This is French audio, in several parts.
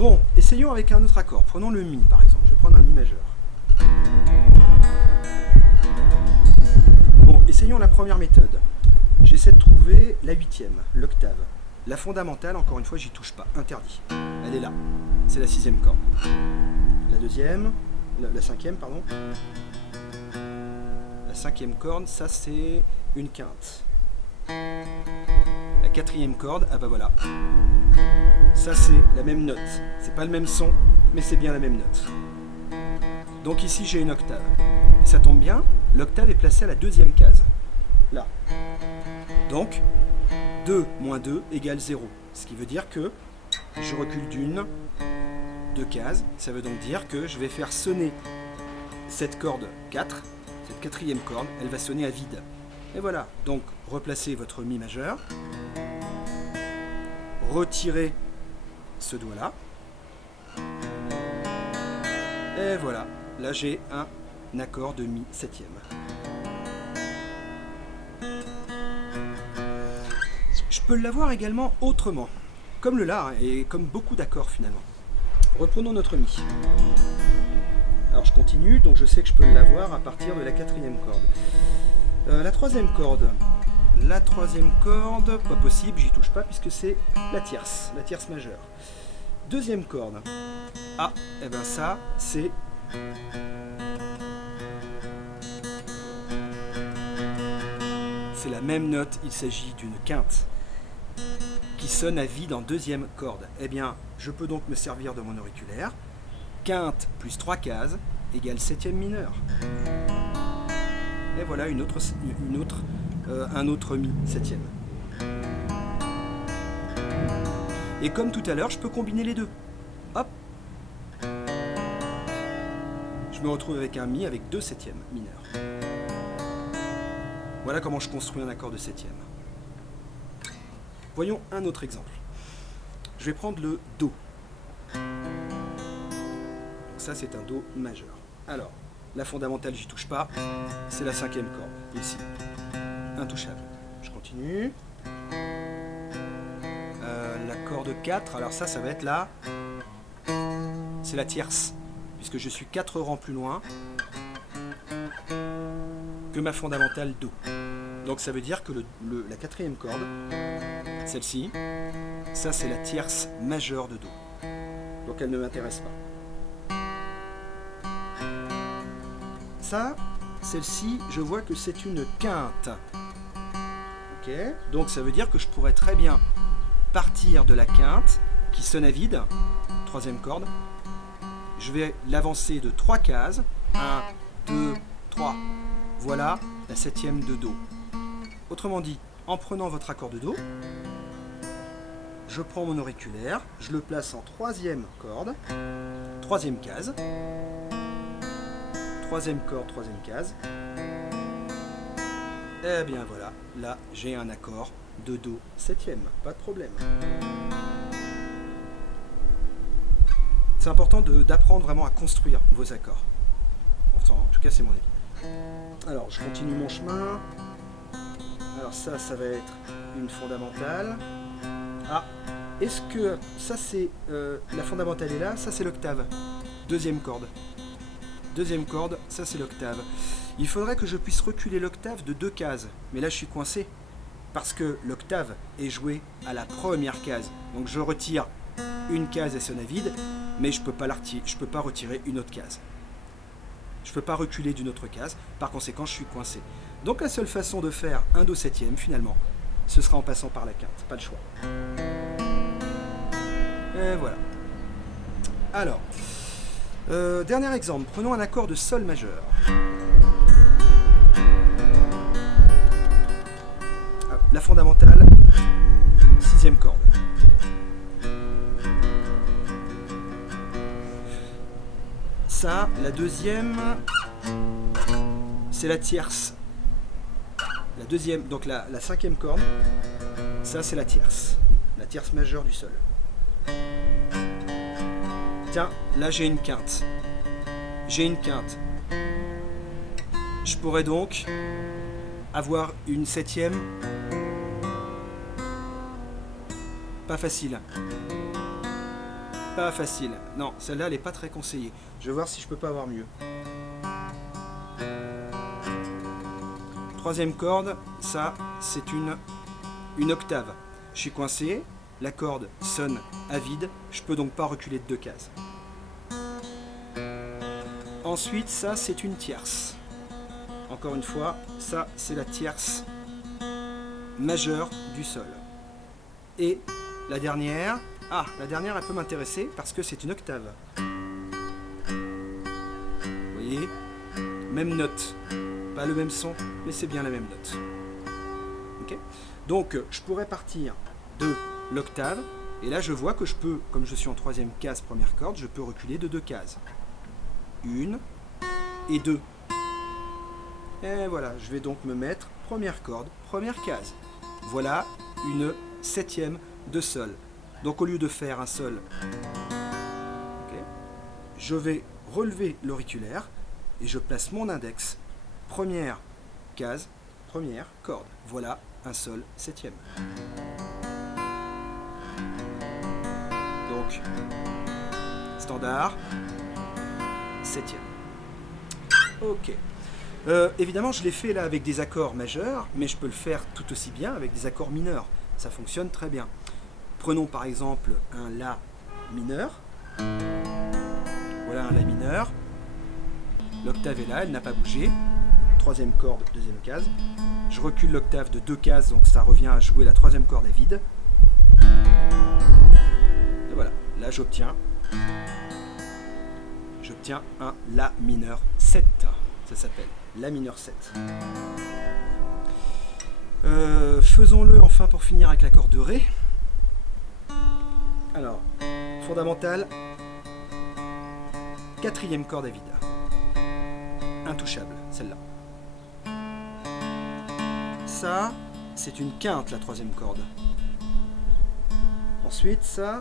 Bon, essayons avec un autre accord. Prenons le Mi par exemple. Je vais prendre un Mi majeur. Bon, essayons la première méthode. J'essaie de trouver la huitième, l'octave. La fondamentale, encore une fois, j'y touche pas. Interdit. Elle est là. C'est la sixième corde. La deuxième, la cinquième, pardon. La cinquième corde, ça c'est une quinte. La quatrième corde, ah bah voilà. Ça c'est la même note. C'est pas le même son, mais c'est bien la même note. Donc ici j'ai une octave. Et ça tombe bien, l'octave est placée à la deuxième case. Là. Donc, 2 moins 2 égale 0. Ce qui veut dire que je recule d'une, deux cases. Ça veut donc dire que je vais faire sonner cette corde 4, cette quatrième corde, elle va sonner à vide. Et voilà, donc replacez votre Mi majeur, retirez ce doigt-là, et voilà, là j'ai un accord de Mi septième. Je peux l'avoir également autrement, comme le La, et comme beaucoup d'accords finalement. Reprenons notre Mi. Alors je continue, donc je sais que je peux l'avoir à partir de la quatrième corde. La troisième corde, pas possible, j'y touche pas puisque c'est la tierce majeure. Deuxième corde, ah, et ben ça c'est la même note, il s'agit d'une quinte qui sonne à vide en deuxième corde. Eh bien, je peux donc me servir de mon auriculaire. Quinte plus 3 cases égale septième mineur. Et voilà un autre Mi septième. Et comme tout à l'heure, je peux combiner les deux. Hop. Je me retrouve avec un Mi avec 2 septièmes mineurs. Voilà comment je construis un accord de septième. Voyons un autre exemple. Je vais prendre le Do. Donc ça, c'est un Do majeur. Alors, la fondamentale, j'y touche pas. C'est la cinquième corde, ici. Intouchable. Je continue. La corde 4, alors ça va être là. C'est la tierce, puisque je suis 4 rangs plus loin que ma fondamentale Do. Donc ça veut dire que la quatrième corde, celle-ci, ça c'est la tierce majeure de Do. Donc elle ne m'intéresse pas. Ça, celle-ci, je vois que c'est une quinte. Ok, donc ça veut dire que je pourrais très bien partir de la quinte qui sonne à vide, troisième corde. Je vais l'avancer de 3 cases. 1, 2, 3. Voilà la septième de Do. Autrement dit, en prenant votre accord de Do, je prends mon auriculaire, je le place en troisième corde, troisième case, troisième corde, troisième case. Et bien voilà, là j'ai un accord de Do septième, pas de problème. C'est important d'apprendre vraiment à construire vos accords. Enfin, en tout cas, c'est mon avis. Alors, je continue mon chemin. Alors ça va être une fondamentale. Ah, est-ce que ça c'est la fondamentale est là, ça c'est l'octave. Deuxième corde. Deuxième corde, ça c'est l'octave. Il faudrait que je puisse reculer l'octave de 2 cases. Mais là, je suis coincé. Parce que l'octave est jouée à la première case. Donc je retire une case et sonne à vide, mais je peux pas retirer une autre case. Je peux pas reculer d'une autre case, par conséquent je suis coincé. Donc la seule façon de faire un Do septième finalement, ce sera en passant par la quinte, pas le choix. Et voilà. Alors, dernier exemple, prenons un accord de Sol majeur. La fondamentale, sixième corde. Ça, la deuxième, c'est la tierce. La deuxième, donc la cinquième corde, ça c'est la tierce majeure du Sol. Tiens, là j'ai une quinte. Je pourrais donc avoir une septième. Pas facile. pas facile. Non, celle-là, elle n'est pas très conseillée. Je vais voir si je peux pas avoir mieux. Troisième corde, ça, c'est une octave. Je suis coincé, la corde sonne à vide, je peux donc pas reculer de 2 cases. Ensuite, ça, c'est une tierce. Encore une fois, ça, c'est la tierce majeure du sol. Et la dernière, la dernière, elle peut m'intéresser parce que c'est une octave. Vous voyez, même note. Pas le même son, mais c'est bien la même note. Okay, donc, je pourrais partir de l'octave, et là, je vois que je peux, comme je suis en troisième case, première corde, je peux reculer de 2 cases. 1 et 2. Et voilà, je vais donc me mettre première corde, première case. Voilà une septième de sol. Donc au lieu de faire un sol, okay, je vais relever l'auriculaire et je place mon index, première case, première corde. Voilà un sol septième. Donc, standard, septième. Ok. Évidemment, je l'ai fait là avec des accords majeurs, mais je peux le faire tout aussi bien avec des accords mineurs. Ça fonctionne très bien. Prenons par exemple un La mineur. Voilà un La mineur. L'octave est là, elle n'a pas bougé. Troisième corde, deuxième case. Je recule l'octave de 2 cases, donc ça revient à jouer la troisième corde à vide. Et voilà, là j'obtiens un La mineur 7. Ça s'appelle La mineur 7. Faisons-le enfin pour finir avec l'accord de Ré. Alors, fondamental, quatrième corde à vide. Intouchable, celle-là. Ça, c'est une quinte, la troisième corde. Ensuite, ça...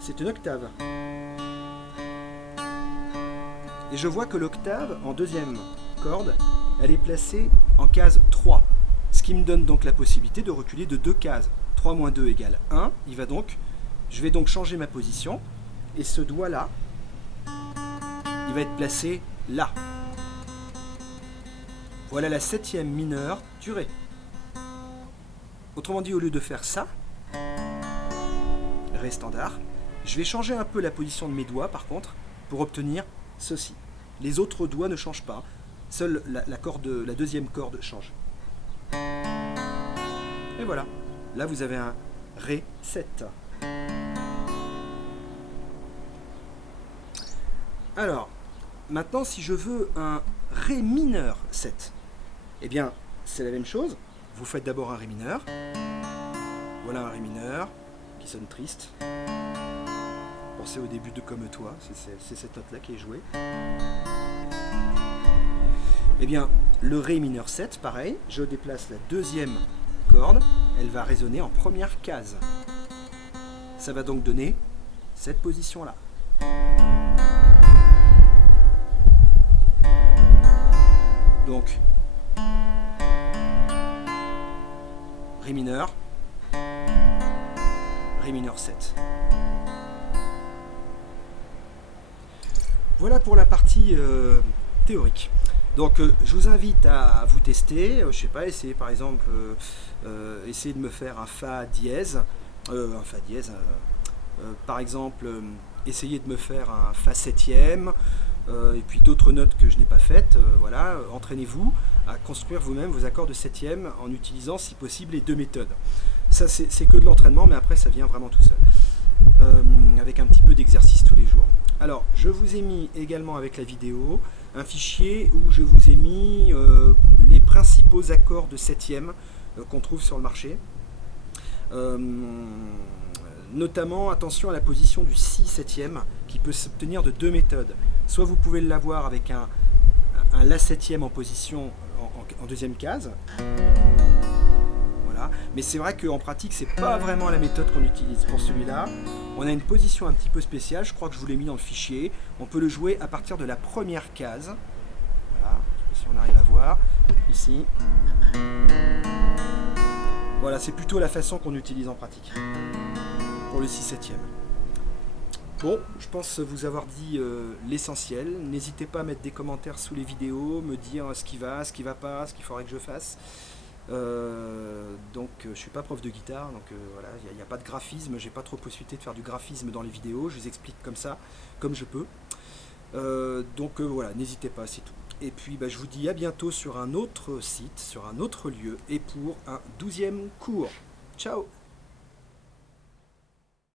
c'est une octave. Et je vois que l'octave, en deuxième corde, elle est placée en case 3. Ce qui me donne donc la possibilité de reculer de 2 cases. 3 moins 2 égale 1. Je vais donc changer ma position. Et ce doigt-là, il va être placé là. Voilà la septième mineure du Ré. Autrement dit, au lieu de faire ça, Ré standard, je vais changer un peu la position de mes doigts, par contre, pour obtenir ceci. Les autres doigts ne changent pas. Seule la deuxième corde change. Et voilà. Là, vous avez un Ré 7. Alors, maintenant, si je veux un Ré mineur 7, eh bien, c'est la même chose. Vous faites d'abord un Ré mineur. Voilà un Ré mineur qui sonne triste. Pensez au début de Comme toi, c'est cette note-là qui est jouée. Eh bien, le Ré mineur 7, pareil, je déplace la deuxième corde, elle va résonner en première case. Ça va donc donner cette position-là. Donc, Ré mineur 7. Voilà pour la partie théorique. Donc je vous invite à vous tester, je sais pas, essayer par exemple, essayer de me faire un Fa dièse, par exemple, essayer de me faire un Fa septième, et puis d'autres notes que je n'ai pas faites, voilà, entraînez-vous à construire vous-même vos accords de septième en utilisant si possible les 2 méthodes. Ça c'est que de l'entraînement, mais après ça vient vraiment tout seul, avec un petit peu d'exercice tous les jours. Alors, je vous ai mis également avec la vidéo un fichier où je vous ai mis les principaux accords de septième qu'on trouve sur le marché. Notamment, attention à la position du Si septième qui peut s'obtenir de 2 méthodes. Soit vous pouvez l'avoir avec un La septième en position en deuxième case. Voilà. Mais c'est vrai qu'en pratique, c'est pas vraiment la méthode qu'on utilise pour celui-là. On a une position un petit peu spéciale, je crois que je vous l'ai mis dans le fichier. On peut le jouer à partir de la première case. Voilà, je sais pas si on arrive à voir. Ici. Voilà, c'est plutôt la façon qu'on utilise en pratique. Pour le Si septième. Bon, je pense vous avoir dit l'essentiel. N'hésitez pas à mettre des commentaires sous les vidéos, me dire ce qui va pas, ce qu'il faudrait que je fasse. Je suis pas prof de guitare, donc voilà, il n'y a pas de graphisme, j'ai pas trop possibilité de faire du graphisme dans les vidéos, je les explique comme ça, comme je peux. Voilà, n'hésitez pas, c'est tout. Et puis je vous dis à bientôt sur un autre site, sur un autre lieu, et pour un 12e cours. Ciao!